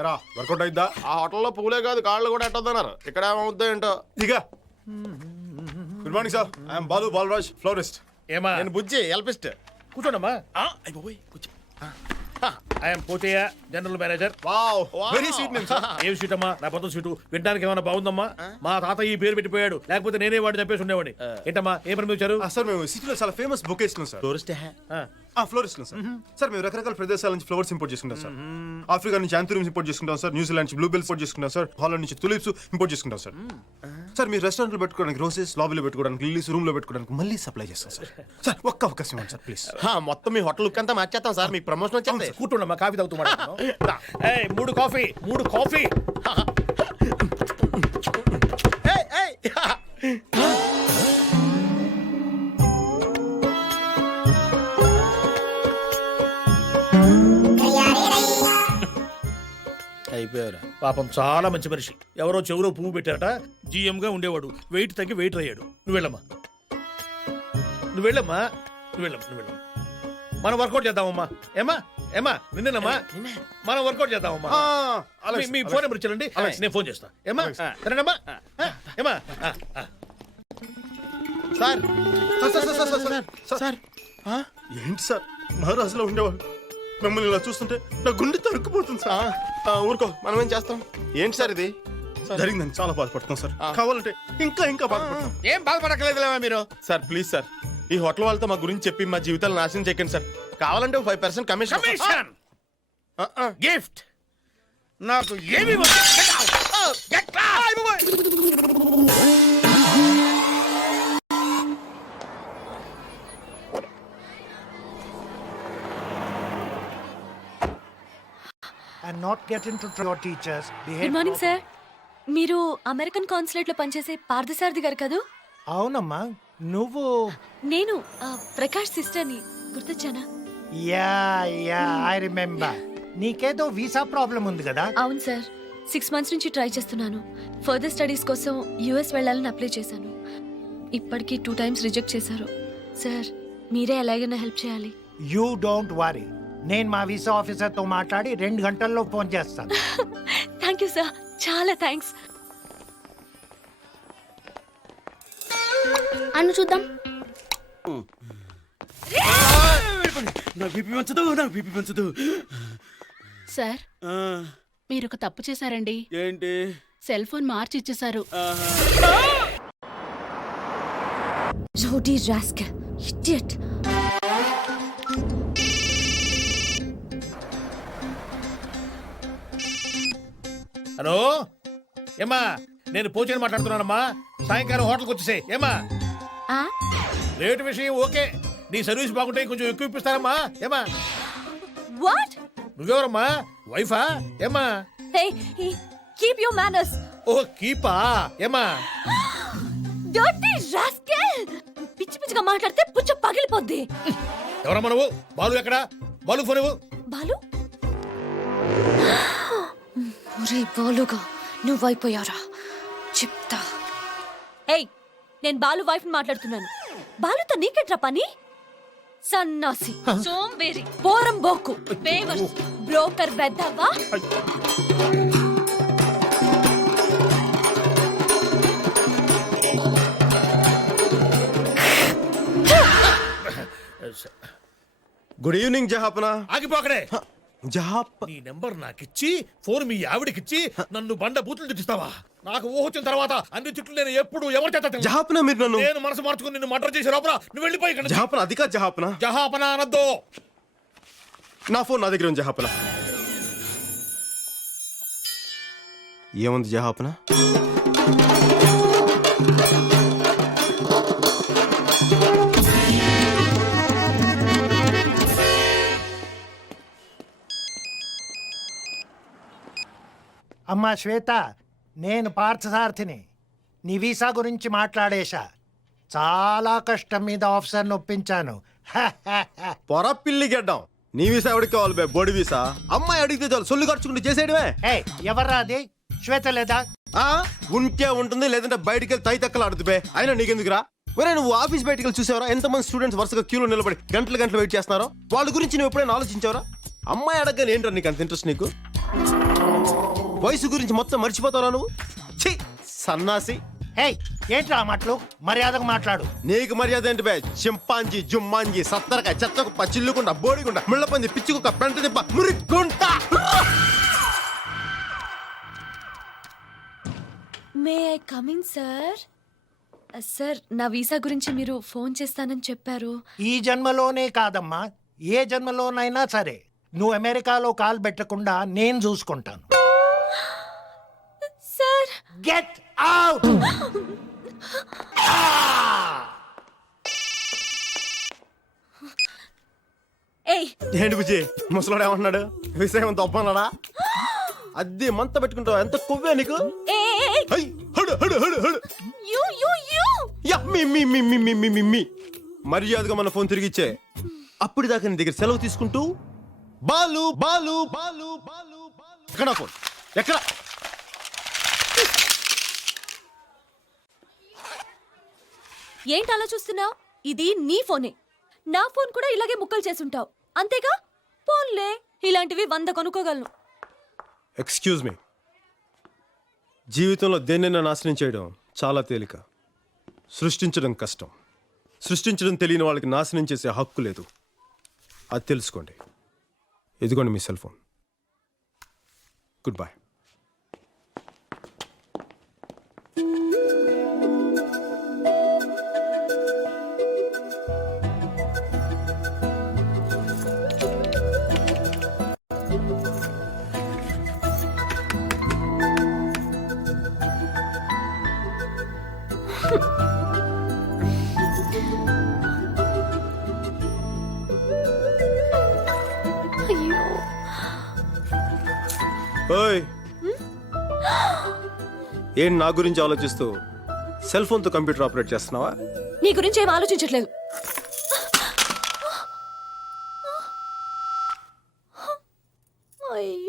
ఎరా వర్కౌట్ అయిద్దా? ఆ హోటల్లో పూలే కాదు కాళ్ళు కూడా ఎట్టొద్దన్నారు. ఇక్కడ ఏమవుద్దో ఏంటో. ఇక good morning sir, I'm Balu Balaraj, florist. ఏమా నేను బుజ్జి ఎల్పిస్ట్. కూర్చోండమ్మా. కూర్చో. I'm Pothayya, general manager. Wow, very sweet name sir. ఏం సీట్ అమ్మా? నా పొద్దు సీటు. వినడానికి ఏమైనా బాగుందమ్మా? మా తాత ఈ పేరు పెట్టిపోయాడు, లేకపోతే నేనే వాడు చెప్పేసి ఉండేవాడిని. ఏంటమ్మా ఏ పని మీద వచ్చారు? సార్ మేము సిటీలో చాలా famous bouquets sir. Tourist florist sir. Sir మేము రకరకాల ప్రదేశాల నుంచి ఫ్లవర్స్ ఇంపోర్ట్ చేసుకుంటాం సార్. ఆఫ్రికా నుంచి యాంథూరియంస్ ఇంపోర్ట్ చేసుకుంటాం సార్. న్యూజిలాండ్ నుంచి బ్లూబెల్స్ ఇంపోర్ట్ చేసుకుంటాం సార్. హాలండ్ నుంచి తులిప్స్ ఇంపోర్ట్ చేసుకుంటాం సార్. సార్ మీరు రెస్టారెంట్ లో పెట్టుకోవడానికి రోసెస్, లాబీలో పెట్టుకోవడానికి లిల్లీస్, రూమ్ లో పెట్టుకోవడానికి మళ్ళీ సప్లై చేస్తాం సార్. సార్ ఒక్క అవకాశం ఇవ్వండి సార్ ప్లీజ్. మొత్తం మీ హోటల్ లుక్ అంతా మార్చేస్తాం సార్. మీకు ప్రమోషన్ వచ్చేది. కూర్చోండమ్మా, కాఫీ తాగుతూ మాట్లాడుతున్నాం. 3 కాఫీ 3 కాఫీ. అయిపోయారు. పాపం చాలా మంచి మనిషి. ఎవరో చెవులో పువ్వు పెట్టారట. GM గా ఉండేవాడు. వెయిట్ తగ్గి వెయిటర్ అయ్యాడు. నువ్వు వెళ్ళమ్మా, నువ్వు వెళ్ళమ్మా, నువ్వు వెళ్ళమ్మా. మనం వర్కౌట్ చేద్దామమ్మా. ఏమా ఏమా నిన్నేనమ్మా, మనం వర్కౌట్ చేద్దామమ్మా. మీ ఫోన్ నెంబర్ ఇచ్చారండి, నేను ఫోన్ చేస్తా. ఏమా సరేనమ్మా. ఏమా సార్ సార్ ఏంటి సార్ మహారాజులో ఉండేవాళ్ళు మిమ్మల్ని ఇలా చూస్తుంటే నా గుండె తరుక్కుపోతుంది సార్. ఊరుకో, మనం ఏం చేస్తాం. ఏంటి సార్ ఇది? జరిగిందని చాలా బాధపడుతున్నాం సార్. కావాలంటే ఇంకా బాధపడతాం. ఏం బాధపడక్కర్లేదులేవా మీరు. సార్ ప్లీజ్ సార్, ఈ హోటల్ వాళ్ళతో మా గురించి చెప్పి మా జీవితాలు నాశనం చేయకండి సార్. కావాలంటే 5% కమిషన్. గిఫ్ట్ నాకు ఏమి and not get into your teachers. Good morning sir. మీరు అమెరికన్ కాన్సులేట్ లో పనిచేసే పార్థసారథి గారు కదూ? అవునమ్మా, నువ్వు? నేను ప్రకాష్ సిస్టర్ని. గుర్తొచ్చానా? Yeah I remember. నీకేదో వీసా ప్రాబ్లం ఉంది కదా? అవును సార్, 6 months నుంచి ట్రై చేస్తున్నాను. ఫర్దర్ స్టడీస్ కోసం US వెళ్ళాలని అప్లై చేశాను. ఇప్పటికీ 2 times రిజెక్ట్ చేశారు. సార్ మీరే ఎలాగైనా హెల్ప్ చేయాలి. యూ డోంట్ వరీ, నేను మా వీసా ఆఫీసర్ తో మాట్లాడి 2 గంటల్లో ఫోన్ చేస్తాను. థ్యాంక్ యూ సార్, చాలా థ్యాంక్స్. అన్ను చూద్దాం. నాకు బీపీ పెంచదు. సార్ మీరు ఒక తప్పు చేశారండి. ఏంటి? సెల్ ఫోన్ మార్చి ఇచ్చేశారు. జోడీ రాస్కల్, ఇడియట్. హలో ఏమా, నేను పోచని మాట్లాడుతున్నానమ్మా. సాయంకాలం హోటల్కి వచ్చేసే. ఏమా రేటు విషయం ఓకే, నీ సర్వీస్ బాగుంటే కొంచెం ఎక్కువ ఇప్పిస్తారమ్మా. ఏమా వాట్? నువ్వెవరమ్మా? వైఫా? ఏమా హే, కీప్ యువర్ మేనర్స్. ఓ కీపా? ఏమా డర్టీ రాస్కల్, పిచ్చి పిచ్చిగా మాట్లాడితే పుచ్చ పగిలిపోద్ది. ఎవరమ్మా నువ్వు? బాలు ఎక్కడ? బాలు ఫోన్ ఇవ్వు. బాలు? ఒరే బాలుగా, నువ్వైపోయారా చెప్తా. ఏయ్, నేను బాలు వైఫ్ మాట్లాడుతున్నాను. బాలుతో నీకెట్రా పని? సన్నాసి, సోంబేరి, పోరం బోకు, బేవర్స్, బ్రోకర్ బెద్దవ్వా. గుడ్ ఈవినింగ్ జహాపనా. ఆగిపోకడే. జహాప్ నీ నెంబర్ నాకిచ్చి ఫోన్ మీ ఆవిడకిచ్చి నన్ను బండ బూతులు తిట్టిస్తావా? నాకు ఊహ వచ్చిన తర్వాత అన్ని తిట్లు నేను ఎప్పుడు ఎవరి చేత తినను. జహాపనా మీరు నన్ను. నేను మనసు మార్చుకుని నిన్ను మర్డర్ చేసే లోపల నువ్వు వెళ్ళిపోయి ఇక్కడ. జహాపనా అది కాదు జహాపనా. జహాపనా అనద్దు. నా ఫోన్ నా దగ్గర ఉంది జహాపనా. ఏముంది జహాపనా? అమ్మా శ్వేత, నేను పార్థసారథిని. నీ వీసా గురించి మాట్లాడేశా. చాలా కష్టం మీద ఆఫీసర్ని ఒప్పించాను. పొర పిల్లి గెడ్డాం. నీ వీసా ఎవరికి కావాలి బే? బోడి వీసా. అమ్మాయి అడిగితే చాలు సొల్లు ఖర్చుకుంటూ చేసేయడమే. ఎవర్రా అది? శ్వేత లేదా? ఉంటే ఉంటుంది, లేదంటే బయటికి వెళ్ళి తై తక్కలు ఆడుతు బే. అయినా నీకెందుకురా? ఒరే నువ్వు ఆఫీస్ బయటికి వెళ్ళి చూసావరా ఎంతమంది స్టూడెంట్స్ వరుసగా క్యూలో నిలబడి గంటలు వెయిట్ చేస్తున్నారో? వాళ్ళ గురించి నువ్వు ఎప్పుడైనా ఆలోచించావరా? అమ్మాయి అడగని ఏంటో నీకు అంత ఇంట్రెస్ట్ నీకు? వయసు గురించి మొత్తం మర్చిపోతావు నువ్వు. ఛీ సన్నాసి. హే ఏంట్రా ఆ మాటలు? మర్యాదగా మాట్లాడు. నీకు మర్యాద ఏంటి బే? చింపాంజీ జుమ్మాంజీ సత్తరకాయ చెత్తకుప్ప చిల్లుకుంట బోడిగుంట ముళ్ళపంది పిచ్చుకుక్క పెంట తిప్ప మురిగుంట. May I coming sir? Sir నా వీసా గురించి మీరు ఫోన్ చేస్తానని చెప్పారు. ఈ జన్మలోనే కాదమ్మా, ఏ జన్మలోనైనా సరే నువ్వు అమెరికాలో కాలు పెట్టకుండా నేను చూసుకుంటాను. Sir get out. ఏయ్ ఏంటి బుజ్జి ముసలాడు ఏమంటున్నాడు? విషయం తప్పన్నాడా? అద్దె మంత పెట్టుకుంటావు, ఎంత కొవ్వే నీకు? హై, హడు, హడు, హడు, హడు. యు యు యు యా, మీ, మీ, మీ, మీ, మీ, మీ, మీ, మీ. మర్యాదగా మన ఫోన్ తిరిగిచ్చే. అప్పుడు దాకా నీ దగ్గర సెలవు తీసుకుంటూ బాలు బాలు బాలు బాలు బాలు. ఎక్కడ ఫోన్ ఎక్కడ? ఏంటి అలా చూస్తున్నావు? ఇది నీ ఫోనే. నా ఫోన్ కూడా ఇలాగే ముక్కలు చేసుంటావు అంతేగా? ఫోన్లే ఇలాంటివి 100 కొనుక్కోగలను. Excuse me. జీవితంలో దేన్నైనా నాశనం చేయడం చాలా తేలిక, సృష్టించడం కష్టం. సృష్టించడం తెలియని వాళ్ళకి నాశనం చేసే హక్కు లేదు. అది తెలుసుకోండి. ఇదిగోండి మీ సెల్ ఫోన్. Good bye. అయ్యో ఓయ్, ఏం నా గురించి ఆలోచిస్తూ సెల్ ఫోన్తో కంప్యూటర్ ఆపరేట్ చేస్తున్నావా? నీ గురించి ఏం ఆలోచించట్లేదు. అయ్యో